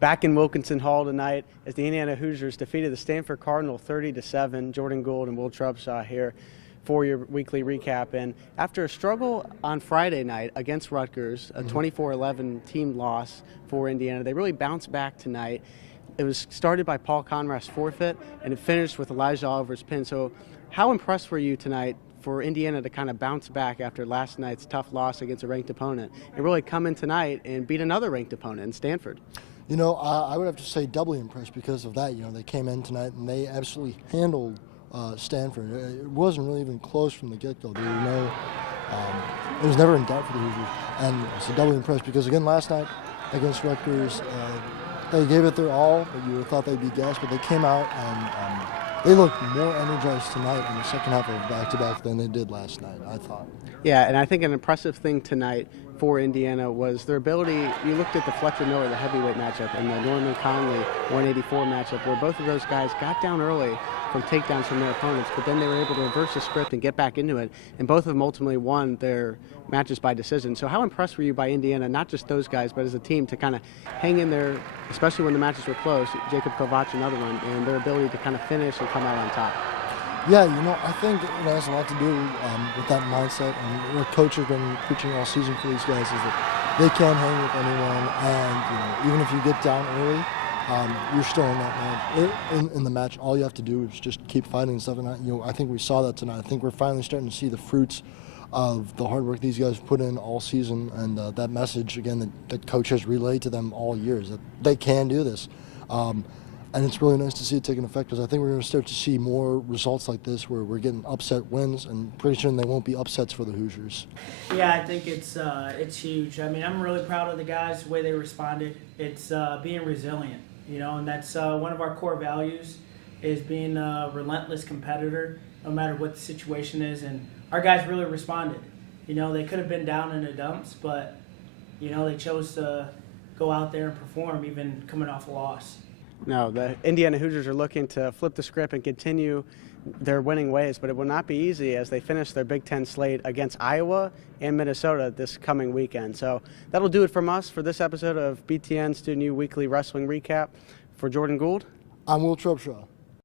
Back in Wilkinson Hall tonight as the Indiana Hoosiers defeated the Stanford Cardinal 30-7. Jordan Gould and Will Trubshaw here for your weekly recap. And after a struggle on Friday night against Rutgers, a 24-11 team loss for Indiana, they really bounced back tonight. It was started by Paul Conrad's forfeit, and it finished with Elijah Oliver's pin. So how impressed were you tonight for Indiana to kind of bounce back after last night's tough loss against a ranked opponent and really come in tonight and beat another ranked opponent in Stanford? You know, I would have to say doubly impressed because of that. You know, they came in tonight and they absolutely handled Stanford. It wasn't really even close from the get-go. There were no, it was never in doubt for the Hoosiers. And so doubly impressed because, again, last night against Rutgers, they gave it their all, but you would have thought they'd be gassed, but they came out and they looked more energized tonight in the second half of back-to-back than they did last night, I thought. Yeah, and I think an impressive thing tonight for Indiana was their ability. You looked at the Fletcher Miller, the heavyweight matchup, and the Norman Conley 184 matchup, where both of those guys got down early from takedowns from their opponents, but then they were able to reverse the script and get back into it, and both of them ultimately won their matches by decision. So how impressed were you by Indiana, not just those guys, but as a team to kind of hang in there, especially when the matches were close, Jacob Kovac, another one, and their ability to kind of finish and come out on top? Yeah, you know, I think it has a lot to do with that mindset, and what coach has been preaching all season for these guys is that they can hang with anyone, and you know, even if you get down early, you're still in that in the match. All you have to do is just keep fighting and stuff. And I think we saw that tonight. I think we're finally starting to see the fruits of the hard work these guys put in all season, and that message again that coach has relayed to them all years that they can do this. And it's really nice to see it taking effect because I think we're going to start to see more results like this where we're getting upset wins, and pretty soon they won't be upsets for the Hoosiers. Yeah, I think it's huge. I mean, I'm really proud of the guys, the way they responded. It's being resilient, you know, and that's one of our core values is being a relentless competitor no matter what the situation is. And our guys really responded. You know, they could have been down in the dumps, but, you know, they chose to go out there and perform even coming off a loss. No, the Indiana Hoosiers are looking to flip the script and continue their winning ways, but it will not be easy as they finish their Big Ten slate against Iowa and Minnesota this coming weekend. So that'll do it from us for this episode of BTN Student U Weekly Wrestling Recap. For Jordan Gould, I'm Will Trubshaw.